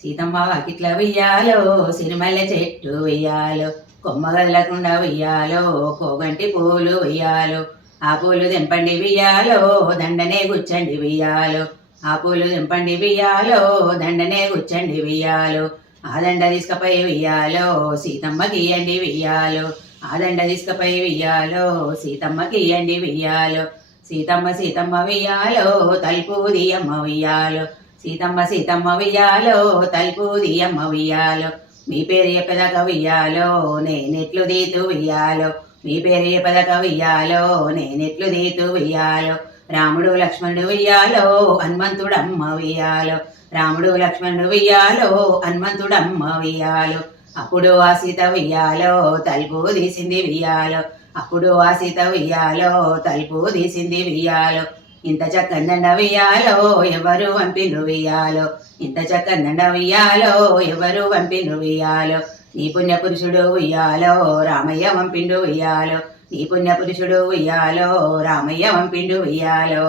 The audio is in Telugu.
సీతమ్మ వాకిట్ల వెయ్యాలో సిరిమల్లె చెట్టు వెయ్యాలో కొమ్మ కదలకుండా వెయ్యాలో కోగంటి పూలు వెయ్యాలో ఆ పూలు తెంపండి వెయ్యాలో దండనే గుచ్చండి వెయ్యాలో ఆ పూలు తెంపండి వెయ్యాలో దండనే గుచ్చండి వెయ్యాలో ఆ దండ తీసుకపోయి వెయ్యాలో సీతమ్మకి ఇయ్యండి వెయ్యాలో ఆ దండ తీసుకపోయి వెయ్యాలో సీతమ్మకి ఇయ్యండి వెయ్యాలో సీతమ్మ సీతమ్మ వెయ్యాలో తలుపు దియమ్మ వెయ్యాలో సీతమ్మ సీతమ్మ వెయ్యాలో తలుపు దియమ్మ వెయ్యాలో మీ పేరు చెప్పదక వెయ్యాలో నేనెట్లు దీతు వెయ్యాలో మీ పేరు చెప్పదక వెయ్యాలో నేనెట్లు దీతు వెయ్యాలో రాముడు లక్ష్మణుడు వెయ్యాలో హనుమంతుడమ్మ వెయ్యాలో రాముడు లక్ష్మణుడు వెయ్యాలో హనుమంతుడమ్మ వెయ్యాలో అప్పుడు ఆ సీత వెయ్యాలో తలుపు తీసింది వెయ్యాలో అప్పుడు ఆ సీత వెయ్యాలో తలుపు తీసింది వెయ్యాలో ఇంత చక్కనండ వెయ్యాలో ఎవరు పంపిండ్రు వెయ్యాలో ఇంత చక్కనండ వెయ్యాలో ఎవరు పంపిండ్రు వెయ్యాలో నీ పుణ్య పురుషుడు వెయ్యాలో రామయ్య పంపిండు వెయ్యాలో నీ పుణ్య పురుషుడు వెయ్యాలో రామయ్య పంపిండు వెయ్యాలో